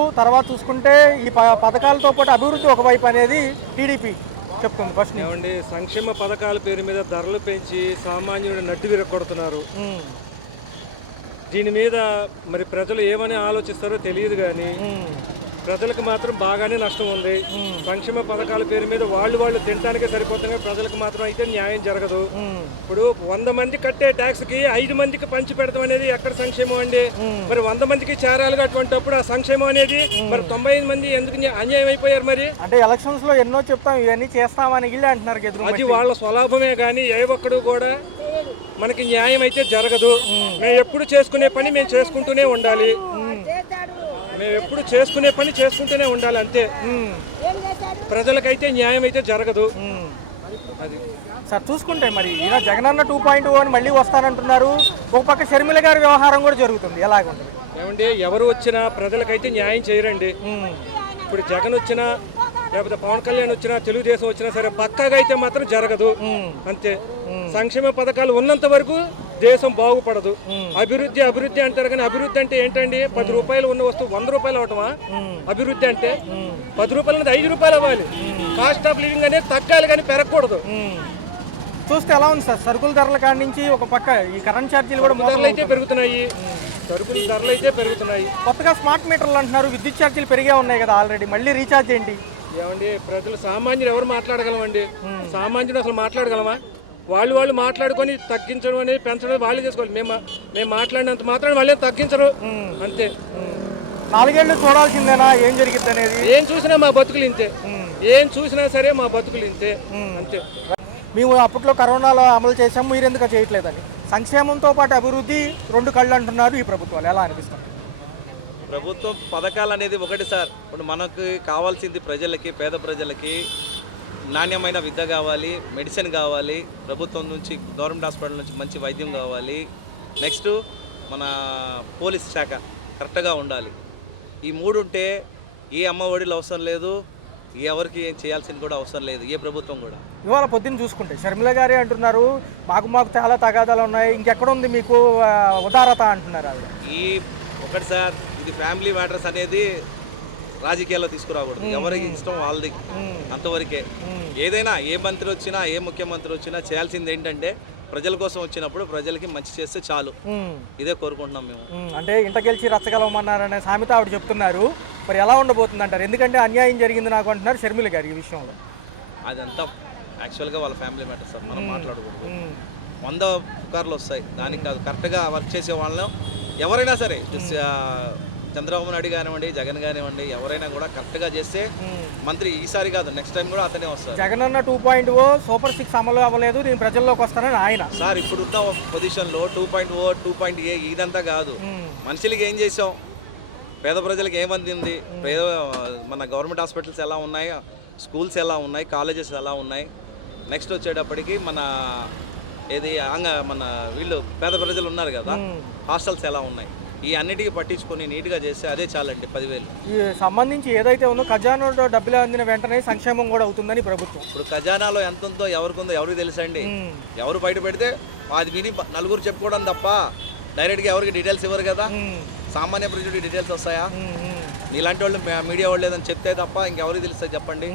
తర్వాత చూసుకుంటే ఈ పథకాలతో పాటు అభివృద్ధి ఒకవైపు అనేది టీడీపీ చెప్తుంది ఫస్ట్ ఏమండి సంక్షేమ పథకాల పేరు మీద ధరలు పెంచి సామాన్యుడు నడ్డి విరగొడుతున్నారు. దీని మీద మరి ప్రజలు ఏమని ఆలోచిస్తారో తెలియదు కానీ ప్రజలకు మాత్రం బాగానే నష్టం ఉంది. సంక్షేమ పథకాల పేరు మీద వాళ్ళు తినడానికే సరిపోతుంది, ప్రజలకు మాత్రం అయితే న్యాయం జరగదు. ఇప్పుడు 100 మంది కట్టే ట్యాక్స్ కి 5 మందికి పంచి పెడతాం అనేది ఎక్కడ సంక్షేమం అండి? మరి 100 మందికి చేరాలి అటువంటిప్పుడు ఆ సంక్షేమం అనేది మరి 95 మంది ఎందుకు అన్యాయం అయిపోయారు? మరి అంటే ఎలక్షన్స్ లో ఎన్నో చెప్తాం ఇవన్నీ చేస్తామని వీళ్ళే అంటున్నారు. అది వాళ్ళ స్వలాభమే కానీ ఏ ఒక్కడు కూడా మనకి న్యాయం అయితే జరగదు. మేము ఎప్పుడు చేసుకునే పని మేము చేసుకుంటూనే ఉండాలి. మేము ఎప్పుడు చేసుకునే పని చేసుకుంటూనే ఉండాలి అంతే. ప్రజలకైతే న్యాయం అయితే జరగదు. అది సార్ చూసుకుంటే మరి ఈయన జగనన్న 2.0 అని మళ్ళీ వస్తానంటున్నారు. ఒక పక్క షర్మిల గారి వ్యవహారం కూడా జరుగుతుంది. ఎలాగుంటుంది ఏమండి? ఎవరు వచ్చినా ప్రజలకైతే న్యాయం చేయరండి. ఇప్పుడు జగన్ వచ్చినా లేకపోతే పవన్ కళ్యాణ్ వచ్చినా తెలుగుదేశం వచ్చినా సరే పక్కాగా అయితే మాత్రం జరగదు అంతే. సంక్షేమ పథకాలు ఉన్నంత వరకు దేశం బాగుపడదు. అభివృద్ధి అభివృద్ధి అంటారు కానీ అభివృద్ధి అంటే ఏంటండి? 10 రూపాయలు ఉన్న వస్తువు 100 రూపాయలు అవటమా అభివృద్ధి అంటే? 10 రూపాయలు అనేది 5 రూపాయలు అవ్వాలి. కాస్ట్ ఆఫ్ లివింగ్ అనేది తగ్గాలి కానీ పెరగకూడదు. చూస్తే ఎలా ఉంది సార్? సరుకుల ధరల కాడి నుంచి ఒక పక్క ఈ కరెంట్ ఛార్జీలు కూడా ధరలు అయితే పెరుగుతున్నాయి. సరుకుల ధరలు అయితే పెరుగుతున్నాయి. కొత్తగా స్మార్ట్ మీటర్లు అంటున్నారు. విద్యుత్ ఛార్జీలు పెరిగే ఉన్నాయి కదా ఆల్రెడీ, మళ్ళీ రీఛార్జ్ ఏంటి? ఏమండి ప్రజలు సామాన్యులు ఎవరు మాట్లాడగలమండి? సామాన్యుడు అసలు మాట్లాడగలమా? వాళ్ళు మాట్లాడుకొని తగ్గించడం అనేది పెంచడం వాళ్ళే చేసుకోవాలి. మేము మాట్లాడినంత మాత్రం వాళ్ళే తగ్గించరు అంతే. 4 ఏళ్ళు చూడాల్సిందేనా ఏం జరిగింది అనేది? ఏం చూసినా మా బతుకులు ఇంతే. ఏం చూసినా సరే మా బతుకులు ఇంతే అంతే. మేము అప్పట్లో కరోనాలో అమలు చేసాము, మీరు ఎందుకు చేయట్లేదని. సంక్షేమంతో పాటు అభివృద్ధి 2 కళ్ళు అంటున్నారు ఈ ప్రభుత్వాలు. ఎలా అనిపిస్తుంది? ప్రభుత్వం పథకాలు అనేది ఒకటి సార్. ఇప్పుడు మనకు కావాల్సింది ప్రజలకి, పేద ప్రజలకి నాణ్యమైన విద్య కావాలి, మెడిసిన్ కావాలి, ప్రభుత్వం నుంచి గవర్నమెంట్ హాస్పిటల్ నుంచి మంచి వైద్యం కావాలి. నెక్స్ట్ మన పోలీస్ శాఖ కరెక్ట్గా ఉండాలి. ఈ 3 ఉంటే ఏ అమ్మ ఒడిలు అవసరం లేదు, ఎవరికి ఏం చేయాల్సింది కూడా అవసరం లేదు, ఏ ప్రభుత్వం కూడా. ఇవాళ పొద్దున్న చూసుకుంటే షర్మిల గారే అంటున్నారు మాకు చాలా తగాదాలు ఉన్నాయి, ఇంకెక్కడ ఉంది మీకు ఉదారత అంటున్నారు. అది ఈ ఒకటి సార్, ఇది ఫ్యామిలీ మ్యాటర్స్ అనేది రాజకీయాల్లో తీసుకురాకూడదు. ఎవరికి ఇష్టం వాళ్ళది అంతవరకే. ఏదైనా ఏ మంత్రి వచ్చినా ఏ ముఖ్యమంత్రి వచ్చినా చేయాల్సింది ఏంటంటే ప్రజల కోసం వచ్చినప్పుడు ప్రజలకి మంచి చేస్తే చాలు. ఇదే కోరుకుంటున్నాం మేము. అంటే ఇంట గెలిచి రచ్చగలమన్నారనే సామెత ఆవిడ చెప్తున్నారు. మరి ఎలా ఉండబోతుంది అంటారు? ఎందుకంటే అన్యాయం జరిగింది నాకు అంటున్నారు షర్మిల గారు ఈ విషయంలో. అదంతా యాక్చువల్గా వాళ్ళ ఫ్యామిలీ మ్యాటర్ సార్, మనం మాట్లాడకూడదు. 100 పుకార్లు వస్తాయి, దానికి కాదు. కరెక్ట్గా వర్క్ చేసే వాళ్ళని ఎవరైనా సరే, చంద్రబాబు నాయుడు కానివ్వండి, జగన్ కానివ్వండి, ఎవరైనా కూడా కరెక్ట్గా చేస్తే మంత్రి ఈసారి కాదు నెక్స్ట్ టైం కూడా అతనే వస్తారు. జగనన్న 2.0 సూపర్ 6 అమలు అవ్వలేదు, నేను ప్రజల్లోకి వస్తానని ఆయన సార్. ఇప్పుడున్న పొజిషన్లో 2.0 2.A ఇదంతా కాదు. మనుషులకి ఏం చేసాం, పేద ప్రజలకు ఏమందింది, మన గవర్నమెంట్ హాస్పిటల్స్ ఎలా ఉన్నాయి, స్కూల్స్ ఎలా ఉన్నాయి, కాలేజెస్ ఎలా ఉన్నాయి, నెక్స్ట్ వచ్చేటప్పటికి మన మన వీళ్ళు పేద ప్రజలు ఉన్నారు కదా, హాస్టల్స్ ఎలా ఉన్నాయి, ఈ అన్నిటికీ పట్టించుకొని నీట్గా చేస్తే అదే చాలండి. 10,000 ఈ సంబంధించి ఏదైతే ఉందో ఖజానాలో డబ్బులు అందిన వెంటనే సంక్షేమం కూడా అవుతుందని ప్రభుత్వం. ఇప్పుడు ఖజానాలో ఎంత ఉందో ఎవరికి ఉందో ఎవరికి తెలుసండి. ఎవరు బయట పెడితే అది విని నలుగురు చెప్పుకోవడం తప్ప డైరెక్ట్గా ఎవరికి డీటెయిల్స్ ఇవ్వరు కదా. సామాన్య ప్రజలకి డీటెయిల్స్ వస్తాయా? ఇలాంటి వాళ్ళు మీడియా వాళ్ళు ఏదని చెప్తే తప్ప ఇంకెవరికి తెలుస్తుంది చెప్పండి.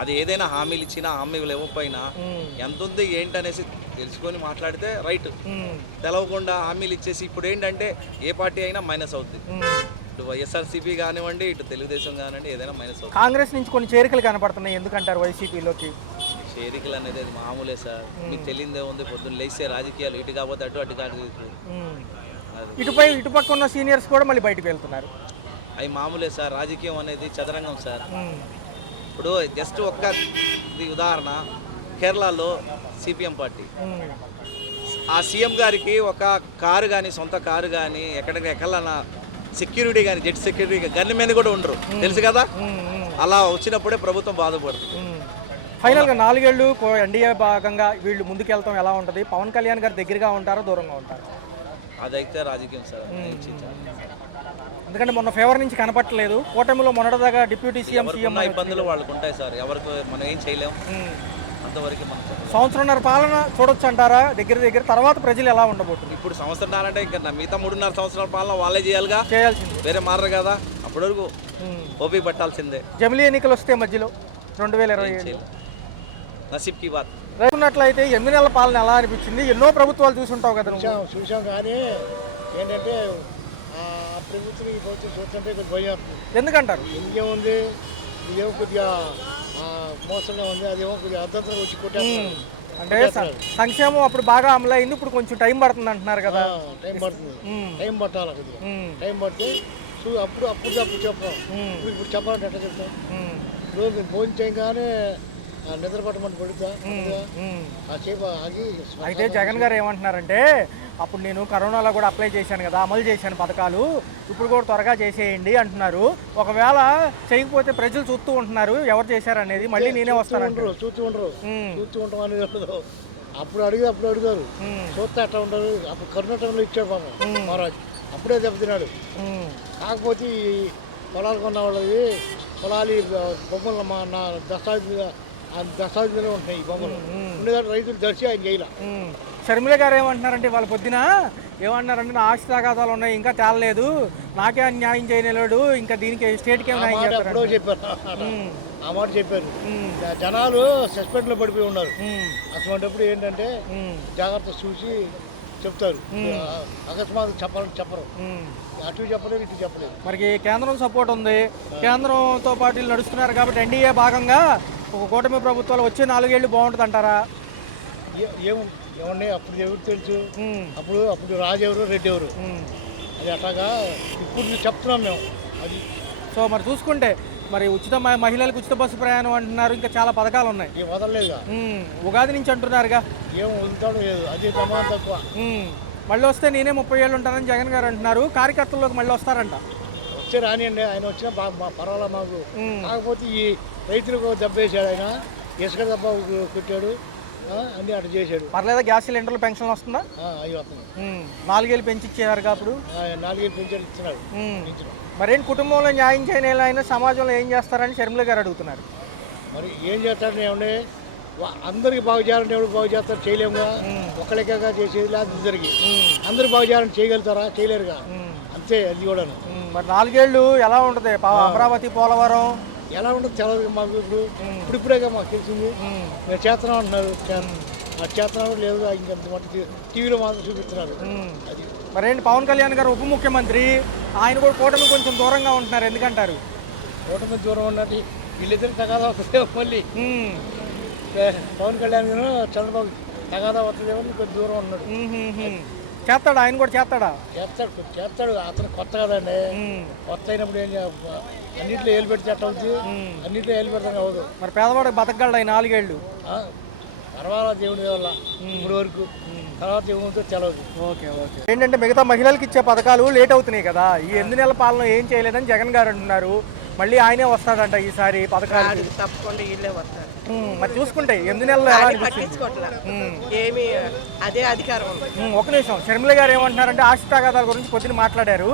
అది ఏదైనా హామీలు ఇచ్చినా హామీలు ఇవ్వకపోయినా ఎంత ఉంది ఏంటనేసి తెలుసుకొని మాట్లాడితే రైట్. తెలవకుండా హామీలు ఇచ్చేసి ఇప్పుడు ఏంటంటే ఏ పార్టీ అయినా మైనస్ అవుతుంది. ఇటు వైఎస్ఆర్సీపీ కానివ్వండి, ఇటు తెలుగుదేశం కానివ్వండి, ఏదైనా మైనస్ అవుతుంది. కాంగ్రెస్ నుంచి కొన్ని చేరికలు కనపడుతున్నాయి, ఎందుకంటారు వైసీపీలోకి? చేరికలు అనేది అది మామూలే సార్, మీకు తెలియదే ఉంది. పొద్దున్న లేస్తే రాజకీయాలు ఇటు కాకపోతే అటు కాదు. ఇటుపక్క ఉన్న సీనియర్స్ కూడా మళ్ళీ బయటకు వెళ్తున్నారు. అవి మామూలే సార్, రాజకీయం అనేది చదరంగం సార్. ఇప్పుడు జస్ట్ ఒక్క ఉదాహరణ, కేరళలో సిపిఎం పార్టీ, ఆ సీఎం గారికి ఒక కారు కానీ, సొంత కారు కానీ, ఎక్కడైనా సెక్యూరిటీ కానీ, జెట్ సెక్యూరిటీ గన్ మీద కూడా ఉండరు, తెలుసు కదా. అలా వచ్చినప్పుడే ప్రభుత్వం బాధపడుతుంది. ఫైనల్గా 4 ఏళ్ళు ఎన్డీఏ భాగంగా వీళ్ళు ముందుకెళ్తాం ఎలా ఉంటుంది? పవన్ కళ్యాణ్ గారు దగ్గరగా ఉంటారా, దూరంగా ఉంటారా? అదైతే రాజకీయం సార్. ఎందుకంటే మొన్న ఫేవర్ నుంచి కనపట్టలేదు. కూటమిలో మొన్నటిదాకా డిప్యూటీ సీఎం ఇబ్బందులు వాళ్ళకు ఉంటాయి సార్, ఎవరికి మనం ఏం చేయలేము. అంతవరకు మనం సంవత్సరంన్నర పాలన చూడొచ్చు అంటారా దగ్గర? తర్వాత ప్రజలు ఎలా ఉండబోతుంది? ఇప్పుడు సంవత్సరం అంటే ఇంకా మిగతా 3.5 సంవత్సరాల పాలన వాళ్ళే చేయాలిగా, చేయాల్సింది వేరే మారరు కదా. అప్పటి వరకు ఓపిక పట్టాల్సిందే. జమిలీ ఎన్నికలు వస్తే మధ్యలో 2027 నసీబ్ కి బాత్. రైతున్నట్లయితే 8 నెలల పాలన ఎలా అనిపించింది? ఎన్నో ప్రభుత్వాలు చూసుంటావు కదా నువ్వు. చూసాం కానీ ఏంటంటే ఆ ప్రభుత్వం ఈ ప్రభుత్వం చూస్తుంటే కొద్దిగా భయం. ఎందుకంటారు? ఇంకేముంది, ఇదేమో కొద్దిగా మోసంగా ఉంది, అదేమో కొద్దిగా అర్థంతో వచ్చి కొట్టేస్తున్నారు. అంటే సంక్షేమం అప్పుడు బాగా అమలు అయింది, ఇప్పుడు కొంచెం టైం పడుతుంది అంటున్నారు కదా. టైం పడుతుంది, టైం పట్టాలి కొద్దిగా. టైం పడితే అప్పుడు చెప్పాం. ఇప్పుడు చెప్పాలంటే ఎట్లా చెప్తాం? ఇప్పుడు మీరు భోజనం చేయగానే నిద్ర పట్టమని పడుతా కాసేపు ఆగి. అయితే జగన్ గారు ఏమంటున్నారంటే, అప్పుడు నేను కరోనాలో కూడా అప్లై చేశాను కదా, అమలు చేశాను పథకాలు, ఇప్పుడు కూడా త్వరగా చేసేయండి అంటున్నారు. ఒకవేళ చేయకపోతే ప్రజలు చూస్తూ ఉంటున్నారు ఎవరు చేశారు అనేది, మళ్ళీ నేనే వస్తాను చూస్తూ ఉంటాం అనేది ఉండదు. అప్పుడు అడుగుతారు, చూస్తే అట్లా ఉంటారు. అప్పుడు కరోనా టైంలో ఇచ్చాడు పాపం మహారాజు, అప్పుడే దెబ్బతిన్నాడు. కాకపోతే ఈ పొలాలు కొన్న వాళ్ళది పొలాలు బొమ్మలు నా దస్తావేజులో ఉంటున్నాయి ఈ బొమ్మలు ఉండేదాన్ని రైతులు దర్శి ఆయన చేయాల. షర్మిల గారు ఏమంటున్నారంటే వాళ్ళ పొద్దున ఏమంటున్నారంటే, నా ఆస్తి తగాదాలు ఉన్నాయి ఇంకా తేలలేదు, నాకే న్యాయం చేయలేడు, ఇంకా దీనికి స్టేట్కి ఏమైనా న్యాయం ఎప్పుడో చెప్పారు, ఆ మాట చెప్పారు. జనాలు సస్పెండ్లో పడిపోయి ఉన్నారు. అటువంటిప్పుడు ఏంటంటే జాగ్రత్త చూసి చెప్తారు, అకస్మాత్ చెప్పరు. అటు చెప్పలేదు, ఇటు చెప్పలేదు. మరి కేంద్రం సపోర్ట్ ఉంది, కేంద్రంతో పాటు వీళ్ళు నడుస్తున్నారు కాబట్టి ఎన్డీఏ భాగంగా ఒక కూటమి ప్రభుత్వాలు వచ్చే 4 ఏళ్ళు బాగుంటుంది అంటారా? ఏమన్నా అప్పుడు ఎవరు తెలుసు, అప్పుడు రాజు ఎవరు, రెడ్డి ఎవరు, అది అట్లాగా ఇప్పుడు చెప్తున్నాం మేము. అది సో మరి చూసుకుంటే మరి మహిళలకు ఉచిత బస్సు ప్రయాణం అంటున్నారు, ఇంకా చాలా పథకాలు ఉన్నాయి. ఏం వదలలేదుగా, ఉగాది నుంచి అంటున్నారుగా. ఏం వదులుతాడు లేదు, అది ప్రమాదం తక్కువ. మళ్ళీ వస్తే నేనే 30 ఏళ్ళు ఉంటానని జగన్ గారు అంటున్నారు. కార్యకర్తల్లోకి మళ్ళీ వస్తారంట. వచ్చే రానియండి, ఆయన వచ్చినా పర్వాలా మాకు. కాకపోతే ఈ రైతులకు దెబ్బేసాడు ఆయన, ఇసుక దెబ్బ కొట్టాడు, అన్ని అటు చేశాడు. పర్లేదా? గ్యాస్ సిలిండర్లు పెన్షన్ వస్తుందా? అవి వస్తుంది. 4 ఏళ్ళు పెంచి ఇచ్చేవారు అప్పుడు. 4 ఏళ్ళు పెంచాడు, ఇచ్చినాడు. మరేం కుటుంబంలో న్యాయం చేయని ఆయన సమాజంలో ఏం చేస్తారని షర్మిల గారు అడుగుతున్నారు. మరి ఏం చేస్తారని ఏమండి, అందరికి బాగు చేయాలంటే ఎవరు బాగు చేస్తారు? చేయలేముగా, ఒక్కరికేగా చేసేది లేదు. అందరికి బాగు చేయాలని చేయగలుగుతారా? చేయలేరుగా, అంతే. అది కూడా మరి 4 ఏళ్ళు ఎలా ఉంటుంది? అమరావతి, పోలవరం ఎలా ఉంటుంది తెలదు మాకు. ఇప్పుడేగా మాకు తెలిసింది. మేము చేస్తున్నాం అంటున్నారు, చేస్తున్నాం లేదు, ఇంకంత మట్టి టీవీలో మాత్రం చూపిస్తున్నారు. అది మరేంటి పవన్ కళ్యాణ్ గారు ఉప ముఖ్యమంత్రి, ఆయన కూడా కూటమి కొంచెం దూరంగా ఉంటున్నారు, ఎందుకంటారు? కూటమి దూరం ఉన్నట్టు వీళ్ళిద్దరు తగాదా వస్తుంది. మళ్ళీ పవన్ కళ్యాణ్ గారు చంద్రబాబు తగాదా వస్తుందేమో కొంచెం దూరం ఉన్నాడు. చేస్తాడా? ఆయన కూడా చేస్తాడా? చేస్తాడు. అతను కొత్త కదండి, కొత్త అయినప్పుడు ఏం అన్నింటిలో ఏలు పెడితే ఎట్లా అవుతుంది? అన్నింటిలో ఏలు పెడతాం అవ్వదు. మరి పేదవాడికి బతకగలడు ఆయన 4 ఏళ్ళు? తర్వాత దేవుడి వల్ల ఇప్పుడు వరకు, తర్వాత ఏమవుతుందో తెలియదు. ఓకే. ఏంటంటే మిగతా మహిళలకు ఇచ్చే పథకాలు లేట్ అవుతున్నాయి కదా, ఈ 8 నెలల పాలన ఏం చేయలేదని జగన్ గారు అంటున్నారు. మళ్ళీ ఆయనే వస్తాడంట ఈసారి పథకాలు. తప్పకుండా వీళ్ళే వస్తారు. మరి చూసుకుంటే 8 నెలలు ఎలా ఏమి అదే అధికారం. ఒక నిమిషం, షర్మిల గారు ఏమంటున్నారంటే ఆస్తి తగాదాల గురించి పొద్దున మాట్లాడారు.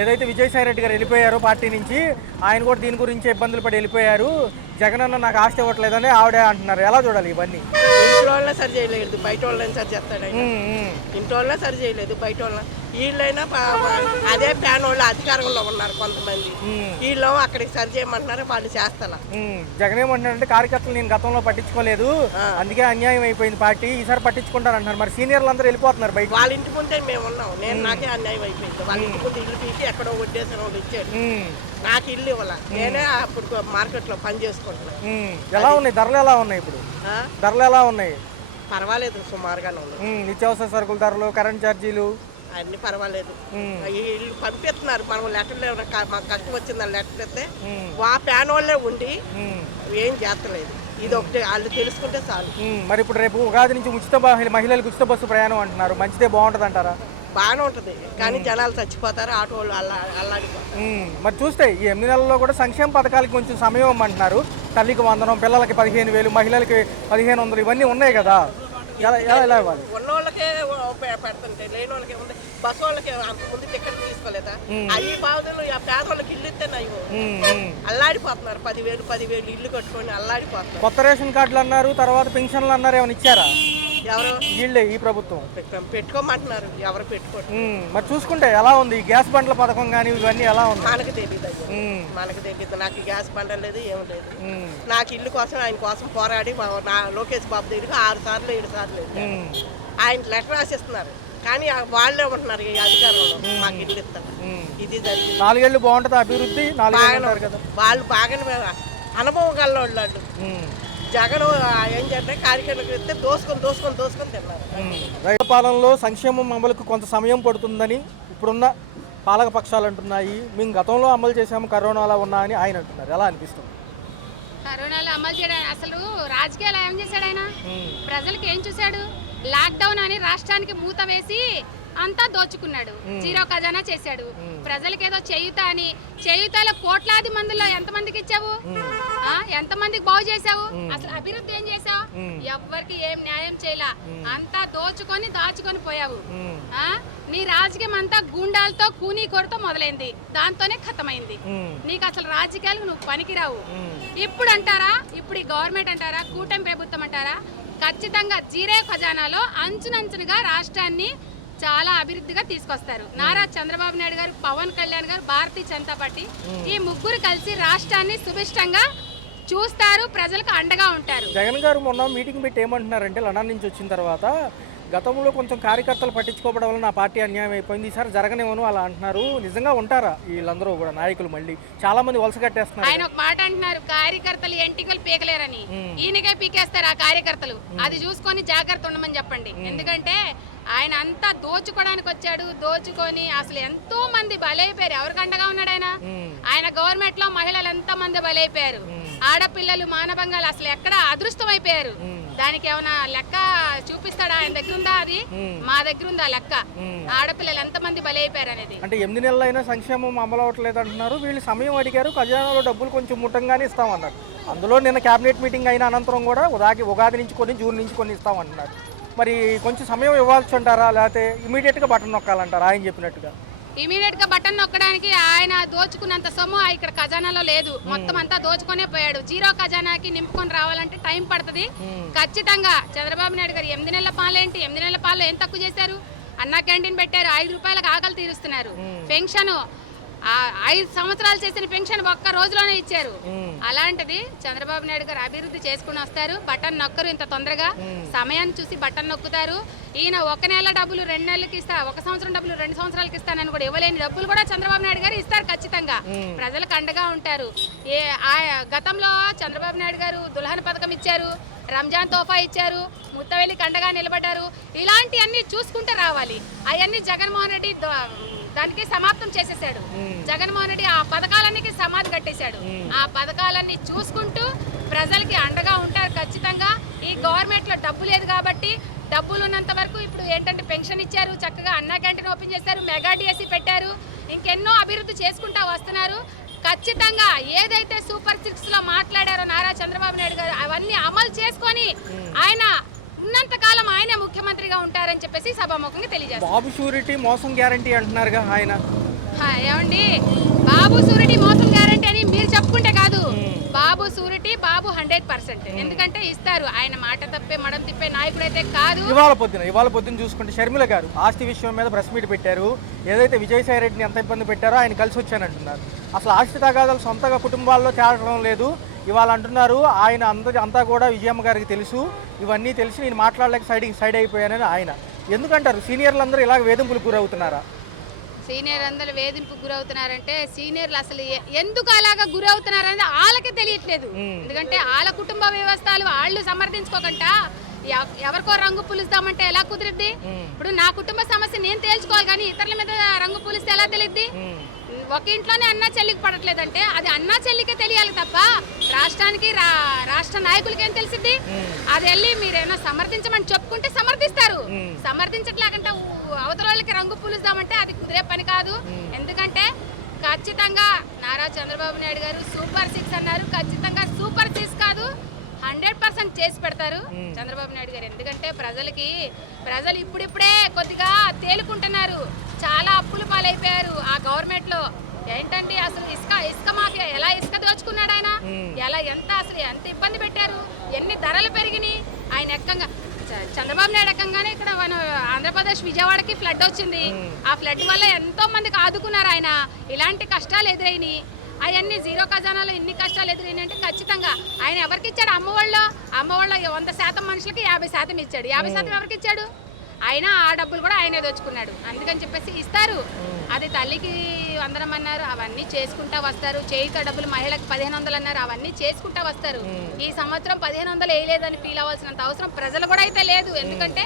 ఏదైతే విజయసాయి రెడ్డి గారు వెళ్ళిపోయారో పార్టీ నుంచి, ఆయన కూడా దీని గురించి ఇబ్బందులు పడి వెళ్ళిపోయారు. జగన్ అన్న నాకు ఆస్తి ఇవ్వట్లేదని ఆవిడే అంటున్నారు. ఎలా చూడాలి ఇవన్నీ? ఇంట్లో వాళ్ళనే సరి చేయలేదు, బయట వాళ్ళని సరి చేస్తాడు. ఇంట్లో వాళ్ళనే సరి చేయలేదు, బయట వాళ్ళ వీళ్ళైనా అదే ప్యాన్ వాళ్ళు అధికారంలో ఉన్నారు కొంతమంది. వీళ్ళు అక్కడికి సరి చేయమంటున్నారు, వాళ్ళు చేస్తా. జగన్ ఏమంటున్నారంటే కార్యకర్తలు నేను గతంలో పట్టించుకోలేదు, అందుకే అన్యాయం అయిపోయింది పార్టీ, ఈసారి పట్టించుకుంటారు అంటున్నారు. మరి సీనియర్లు అందరూ వెళ్ళిపోతున్నారు బయట. వాళ్ళ ఇంటి ముందే మేము ఉన్నాం, నాకే అన్యాయం అయిపోయింది. వాళ్ళ ఇంటి ముందు ఇల్లు పీకి ఎక్కడో వడ్డేసిన వాళ్ళు ఇచ్చాడు, నాకు ఇల్లు ఇవ్వాల. నేనే అప్పుడు మార్కెట్లో పని చేసుకుంటున్నాను. ఎలా ఉన్నాయి ధరలు? ఎలా ఉన్నాయి ఇప్పుడు ధరలు? ఎలా ఉన్నాయి? పర్వాలేదు, సుమారుగానే ఉన్నాయి. నిత్యావసర సరుకుల ధరలు, కరెంట్ ఛార్జీలు అన్ని పర్వాలేదు. వీళ్ళు పంపిస్తున్నారు, మనం లెటర్లు మాకు కష్టం వచ్చిందని లెటర్ ఇస్తే ఆ ప్యాన్ వాళ్ళే ఉండి ఏం చేస్తలేదు. ఇది ఒకటి వాళ్ళు తెలుసుకుంటే చాలు. మరి ఇప్పుడు రేపు ఉగాది నుంచి మహిళలకు ఉచిత బస్సు ప్రయాణం అంటున్నారు, మంచిదే, బాగుంటుంది అంటారా? బాగానే ఉంటుంది, కానీ జనాలు చచ్చిపోతారు, ఆటో వాళ్ళు అల్లాడిపోతారు. మరి చూస్తే ఈ 8 నెలల్లో కూడా సంక్షేమ పథకాలకి కొంచెం సమయం ఇవ్వమంటున్నారు. తల్లికి 100, పిల్లలకి 15,000, మహిళలకి 1,500, ఇవన్నీ ఉన్నాయి కదా, ఎలా ఇవ్వాలి? ఉన్న వాళ్ళకే పెడుతుంటే లేని వాళ్ళకి బస్సు వాళ్ళకి అంతకుముందు టికెట్ చేసుకోలేదా అవి బాధలు ఆ పేదవాళ్ళకి ఇల్లు ఇస్తే నయ్యో అల్లాడిపోతున్నారు 10,000 ఇల్లు కట్టుకొని అల్లాడిపోతున్నారు. కొత్త రేషన్ కార్డులు అన్నారు, తర్వాత పెన్షన్లు అన్నారు, ఏమైనా ఇచ్చారా? ఎవరు వీళ్ళే ఈ ప్రభుత్వం పెట్టుకోమంటున్నారు, ఎవరు పెట్టుకోరు. మరి చూసుకుంటే ఎలా ఉంది ఈ గ్యాస్ బండ్ల పథకం కానీ ఇవన్నీ ఎలా ఉంది? మనకు తెలియదు అయ్యో, మనకు తెలియదు. నాకు గ్యాస్ బండ లేదు, ఏం లేదు. నాకు ఇల్లు కోసం ఆయన కోసం పోరాడి నా లోకేష్ బాబు దగ్గరికి 6 సార్లు 7 సార్లు వెళ్ళాను. ఆయన లెటర్ రాసిస్తున్నారు కానీ వాళ్ళే ఉంటున్నారు ఈ అధికారంలో, మాకు ఇల్లు ఇస్తారు. ఇది జరిగింది. 4 ఏళ్ళు బాగుంటుంది అభివృద్ధి, 4 ఏళ్ళు అంటారు కదా. వాళ్ళు బాగానే అనుభవం గల వాళ్ళు. జగన్ ఏం చేస్తే కార్యక్రమాలు ఇస్తే దోసుకొని తిన్నారు. రైతు పాలనలో సంక్షేమం అమలుకు కొంత సమయం పడుతుందని ఇప్పుడున్న పాలక పక్షాలు అంటున్నాయి. మేము గతంలో అమలు చేసాము, కరోనాలో ఉన్నా అని ఆయన అంటున్నారు. ఎలా అనిపిస్తుంది? కరోనాలో అమలు చేయడానికి అసలు రాజకీయాలు ఏం చేశాడు ఆయన? ప్రజలకు ఏం చూశాడు? లాక్డౌన్ అని రాష్ట్రానికి మూత వేసి అంతా దోచుకున్నాడు. జీరో ఖజానా చేశాడు. ప్రజలకు ఏదో చేయుత అని, చేయుతలో కోట్లాది మందిలో ఎంతమందికి ఇచ్చావు? ఎంతమందికి బాగు చేసావు? అసలు అభివృద్ధి ఏం చేసావు? ఎవ్వరికి ఏం న్యాయం చేయలా, అంతా దాచుకొని పోయావు. నీ రాజకీయం అంతా గుండాలతో కూనీ కొరతో మొదలైంది, దాంతోనే ఖతమైంది. నీకు అసలు రాజకీయాలకు నువ్వు పనికిరావు. ఇప్పుడు అంటారా, ఇప్పుడు ఈ గవర్నమెంట్ అంటారా, కూటమి ప్రభుత్వం అంటారా, ఖచ్చితంగా జీరో ఖజానాలో అంచునంచులుగా రాష్ట్రాన్ని చాలా అభివృద్ధిగా తీసుకొస్తారు. నారా చంద్రబాబు నాయుడు గారు, పవన్ కళ్యాణ్ గారు, భారతీయ జనతా పార్టీ ఈ ముగ్గురు కలిసి రాష్ట్రాన్ని సుభిష్టంగా చూస్తారు, ప్రజలకు అండగా ఉంటారు. జగన్ గారు మొన్న మీటింగ్ పెట్టి ఏమంటున్నారంటే, లండన్ నుంచి వచ్చిన తర్వాత గతంలో కొంచెం కార్యకర్తలు పట్టించుకోవడం వల్ల నా పార్టీ అన్యాయం అయిపోయింది, ఈసారి జరగనేమో అలా అంటున్నారు. నిజంగా ఉంటారా వీళ్ళందరూ కూడా నాయకులు? మళ్ళీ చాలా మంది వలస కట్టేస్తున్నారు. ఆయన ఒక మాట అంటున్నారు, కార్యకర్తలు ఎంటికలు పీకలేరని. ఈయనకే పీకేస్తారు ఆ కార్యకర్తలు. అది చూసుకొని జాగ్రత్త ఉండమని చెప్పండి. ఎందుకంటే ఆయన అంతా దోచుకోవడానికి వచ్చాడు. దోచుకొని అసలు ఎంతో మంది బలైపోయారు. ఎవరికి అండగా ఉన్నాడు ఆయన? ఆయన గవర్నమెంట్ లో మహిళలు ఎంతో మంది బలైపోయారు. ఆడపిల్లలు మానభంగాలు అసలు ఎక్కడ అదృష్టం అయిపోయారు. దానికి ఏమైనా లెక్క చూపిస్తాడా? ఆయన దగ్గర ఉందా? అది మా దగ్గర ఉందా లెక్క? ఆడపిల్లలు ఎంతమంది బలైపోయారు అనేది. అంటే 8 నెలలైనా సంక్షేమం అమలు అవ్వట్లేదు అంటున్నారు. వీళ్ళు సమయం అడిగారు, ఖజానాలో డబ్బులు కొంచెం ముట్టంగానే ఇస్తామన్నారు. అందులో నిన్న కేబినెట్ మీటింగ్ అయిన అనంతరం కూడా ఉగాది నుంచి కొన్ని, జూన్ నుంచి కొన్ని ఇస్తామంటున్నారు. మరి కొంచెం సమయం ఇవ్వాల్సి అంటారా, లేకపోతే ఇమీడియట్గా బటన్ నొక్కాలంటారా ఆయన చెప్పినట్టుగా? ఇమీడియట్ గా బటన్ నొక్కడానికి ఆయన దోచుకున్నంత సొమ్ము ఇక్కడ ఖజానాలో లేదు. మొత్తం అంతా దోచుకునే పోయాడు. జీరో ఖజానాకి నింపుకొని రావాలంటే టైం పడుతుంది. ఖచ్చితంగా చంద్రబాబు నాయుడు గారు 8 నెలల పాలు ఏంటి, 8 నెలల పాలు ఏం తక్కువ చేశారు? అన్నా క్యాంటీన్ పెట్టారు, 5 రూపాయలకు ఆకలి తీరుస్తున్నారు. పెన్షన్ 5 సంవత్సరాలు చేసిన పెన్షన్ ఒక్క రోజులోనే ఇచ్చారు. అలాంటిది చంద్రబాబు నాయుడు గారు అభివృద్ధి చేసుకుని వస్తారు. బటన్ నొక్కరు ఇంత తొందరగా, సమయాన్ని చూసి బటన్ నొక్కుతారు. ఈయన 1 నెల డబ్బులు 2 నెలలకి ఇస్తా, 1 సంవత్సరం డబ్బులు 2 సంవత్సరాలకి ఇస్తానని కూడా ఇవ్వలేని డబ్బులు కూడా చంద్రబాబు నాయుడు గారు ఇస్తారు. ఖచ్చితంగా ప్రజలకు అండగా ఉంటారు. గతంలో చంద్రబాబు నాయుడు గారు దుల్హన్ పథకం ఇచ్చారు, రంజాన్ తోఫా ఇచ్చారు, ముత్తవెల్లికి అండగా నిలబడ్డారు. ఇలాంటివన్నీ చూసుకుంటూ రావాలి. అవన్నీ జగన్మోహన్ రెడ్డి దానికి సమాప్తం చేసేసాడు. జగన్మోహన్ రెడ్డి ఆ పథకాలన్నీ సమాధి కట్టేశాడు. ఆ పథకాలన్నీ చూసుకుంటూ ప్రజలకి అండగా ఉంటారు ఖచ్చితంగా. ఈ గవర్నమెంట్ లో డబ్బు లేదు కాబట్టి, డబ్బులు ఉన్నంత వరకు ఇప్పుడు ఏంటంటే పెన్షన్ ఇచ్చారు, చక్కగా అన్నా క్యాంటీన్ ఓపెన్ చేశారు, మెగా డిఎస్సి పెట్టారు, ఇంకెన్నో అభివృద్ధి చేసుకుంటా వస్తున్నారు. ఖచ్చితంగా ఏదైతే సూపర్ 6 లో మాట్లాడారో నారా చంద్రబాబు నాయుడు గారు అవన్నీ అమలు చేసుకొని ఆయన ఉన్నంత కాలం ఆయనే ముఖ్యమంత్రిగా ఉంటారని చెప్పేసి సభాముఖంగా తెలియజేస్తారు. బాబు షూరిటీ మోసం గ్యారంటీ అంటున్నారుగా ఆయన. ఏమండి, బాబు షూరిటీ మోసం గ్యారంటీ అని మీరు చెప్పుకుంటే కాదు. బాబు షూరిటీ బాబు 100%. ఎందుకంటే ఇస్తారు. ఆయన మాట తప్పే మడం తిప్పే నాయకుడు అయితే కాదు. ఇవాళ పొద్దున చూసుకుంటే షర్మిల గారు ఆస్తి విషయం మీద ప్రెస్ మీట్ పెట్టారు. ఏదైతే విజయసాయి రెడ్డిని ఎంత ఇబ్బంది పెట్టారో ఆయన కలిసి వచ్చానంటున్నారు. అసలు ఆస్తి తగాదాలు సొంతగా కుటుంబాల్లో తేలడం లేదు. ఇవాళ అంటున్నారు ఆయన అంతా కూడా విజయమ్మ గారికి తెలుసు, ఇవన్నీ తెలిసి నేను మాట్లాడలేక సైడ్ అయిపోయానని ఆయన. ఎందుకంటారు సీనియర్లు అందరూ ఇలాగ వేధింపులకు గురవుతున్నారా? సీనియర్ అందరూ వేధింపుకు గురవుతున్నారంటే సీనియర్లు అసలు ఎందుకు అలాగా గురవుతున్నారనేది వాళ్ళకే తెలియట్లేదు. ఎందుకంటే వాళ్ళ కుటుంబ వ్యవస్థలు వాళ్ళు సమర్థించుకోకుండా ఎవరికో రంగు పులుస్తామంటే ఎలా కుదిరిద్ది? ఇప్పుడు నా కుటుంబ సమస్య నేను తేల్చుకోవాలి కానీ ఇతరుల మీద రంగు పులిస్తే ఎలా తెలియద్ది? ఒక ఇంట్లోనే అన్నా చెల్లికి పడట్లేదంటే అది అన్నా చెల్లికే తెలియాలి తప్ప రాష్ట్రానికి రాష్ట్ర నాయకులకి ఏం తెలిసిద్ది? అది వెళ్ళి మీరేమన్నా సమర్థించమని చెప్పుకుంటే సమర్థిస్తారు. సమర్థించట్లేకంటే అవతల వాళ్ళకి రంగు పులుస్తామంటే అది కుదిరే పని కాదు. ఎందుకంటే ఖచ్చితంగా నారా చంద్రబాబు నాయుడు గారు సూపర్ 6 అన్నారు. ఖచ్చితంగా సూపర్ 6 కాదు, 100% చేసి పెడతారు చంద్రబాబు నాయుడు గారు. ఎందుకంటే ప్రజలు ఇప్పుడిప్పుడే కొద్దిగా తేలుకుంటున్నారు. చాలా అప్పులు పాలైపోయారు ఆ గవర్నమెంట్ లో. ఏంటండి అసలు ఇసుక మాఫియా ఎలా ఇసుక దోచుకున్నాడు ఆయన, ఎంత ఇబ్బంది పెట్టారు, ఎన్ని ధరలు పెరిగినాయి. ఆయన ఎక్కంగా చంద్రబాబు నాయుడు ఎక్కంగానే ఇక్కడ మన ఆంధ్రప్రదేశ్ విజయవాడకి ఫ్లడ్ వచ్చింది. ఆ ఫ్లడ్ వల్ల ఎంతో మందికి ఆదుకున్నారు ఆయన. ఇలాంటి కష్టాలు ఎదురైనాయి. అవన్నీ జీరో ఖజానాలో ఇన్ని కష్టాలు ఎదురైనాయి అంటే ఖచ్చితంగా ఆయన ఎవరికి ఇచ్చాడు? అమ్మఒళ్ళ 100% మనుషులకి 50% ఇచ్చాడు. 50% ఎవరికి ఇచ్చాడు? ఆయన ఆ డబ్బులు కూడా ఆయనే దోచుకున్నాడు. అందుకని చెప్పేసి ఇస్తారు. అది తల్లికి వందనం అన్నారు, అవన్నీ చేసుకుంటా వస్తారు. చేయుత డబ్బులు మహిళకి 1500 అన్నారు, అవన్నీ చేసుకుంటా వస్తారు. ఈ సంవత్సరం 1500 వేయలేదని ఫీల్ అవ్వాల్సినంత అవసరం ప్రజలు కూడా అయితే లేదు. ఎందుకంటే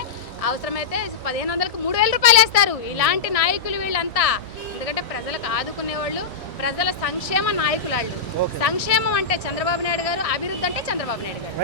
అవసరమైతే 1500కి 3000 రూపాయలు వేస్తారు. ఇలాంటి నాయకులు వీళ్ళంతా. ఎందుకంటే ప్రజలకు ఆదుకునేవాళ్ళు, ప్రజల సంక్షేమ నాయకులు వాళ్ళు. సంక్షేమం అంటే చంద్రబాబు నాయుడు గారు, అభివృద్ధి అంటే చంద్రబాబు నాయుడు గారు.